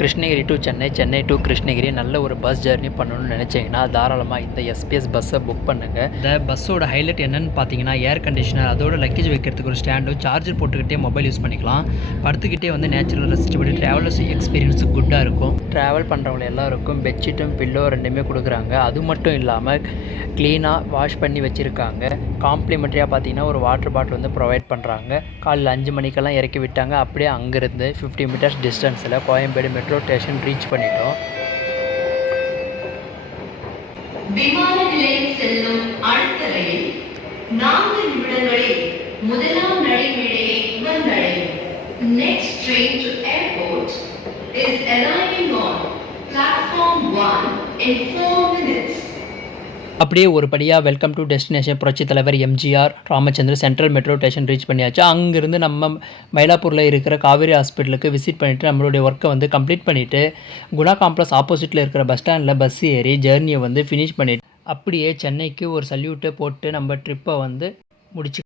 Krishnagiri to Chennai, Chennai to Krishnagiri நல்ல ஒரு bus journey பண்ணணும்னு நினச்சிங்கன்னா தாராளமாக இந்த எஸ்பிஎஸ் பஸ்ஸை புக் பண்ணுங்கள். இந்த பஸ்ஸோட ஹைலைட் என்னென்னு பார்த்தீங்கன்னா ஏர் கண்டிஷனர், அதோட லக்கேஜ் வைக்கிறதுக்கு ஒரு ஸ்டாண்டும், சார்ஜர் போட்டுக்கிட்டே மொபைல் யூஸ் பண்ணிக்கலாம். படுத்துக்கிட்டே வந்து நேச்சுரல் ரசிச்சபடி ட்ராவலர்ஸ் எக்ஸ்பீரியன்ஸ் குட்டாக இருக்கும். ட்ராவல் பண்ணுறவங்க எல்லாருக்கும் பெட்ஷீட்டும் பில்லோ ரெண்டுமே கொடுக்குறாங்க. அது மட்டும் இல்லாமல் க்ளீனாக வாஷ் பண்ணி வச்சுருக்காங்க. காம்ப்ளிமெண்ட்ரியாக பார்த்தீங்கன்னா ஒரு வாட்டர் பாட்டில் வந்து ப்ரொவைட் பண்ணுறாங்க. காலையில் 5 மணிக்கெல்லாம் இறக்கி விட்டாங்க. அப்படியே அங்கேருந்து 50 மீட்டர்ஸ் டிஸ்டன்ஸில் கோயம்பேடு மெட்ரோ ஸ்டேஷன் ரீச் பண்ணிட்டோம். விமான நிலையம் செல்லும் அடுத்த ரயில் 4 நிமிடங்களில் முதலாம் நடைமேடையை வந்தடையும். Next train to airport is arriving on platform 1 in 4 minutes. அப்படியே ஒரு படியாக வெல்கம் டு டெஸ்டினேஷன் புரட்சி தலைவர் MGR Ramachandra central metro station reach பண்ணியாச்சு. அங்கேருந்து நம்ம மயிலாப்பூரில் இருக்கிற காவேரி ஹாஸ்பிட்டலுக்கு விசிட் பண்ணிவிட்டு நம்மளுடைய ஒர்க்கை வந்து கம்ப்ளீட் பண்ணிவிட்டு குணா காம்ப்ளெக்ஸ் ஆப்போசிட்டில் இருக்கிற பஸ் ஸ்டாண்டில் பஸ் ஏறி ஜேர்னியை வந்து ஃபினிஷ் பண்ணிவிட்டு அப்படியே சென்னைக்கு ஒரு சல்யூட்டை போட்டு நம்ம ட்ரிப்பை வந்து முடிச்சு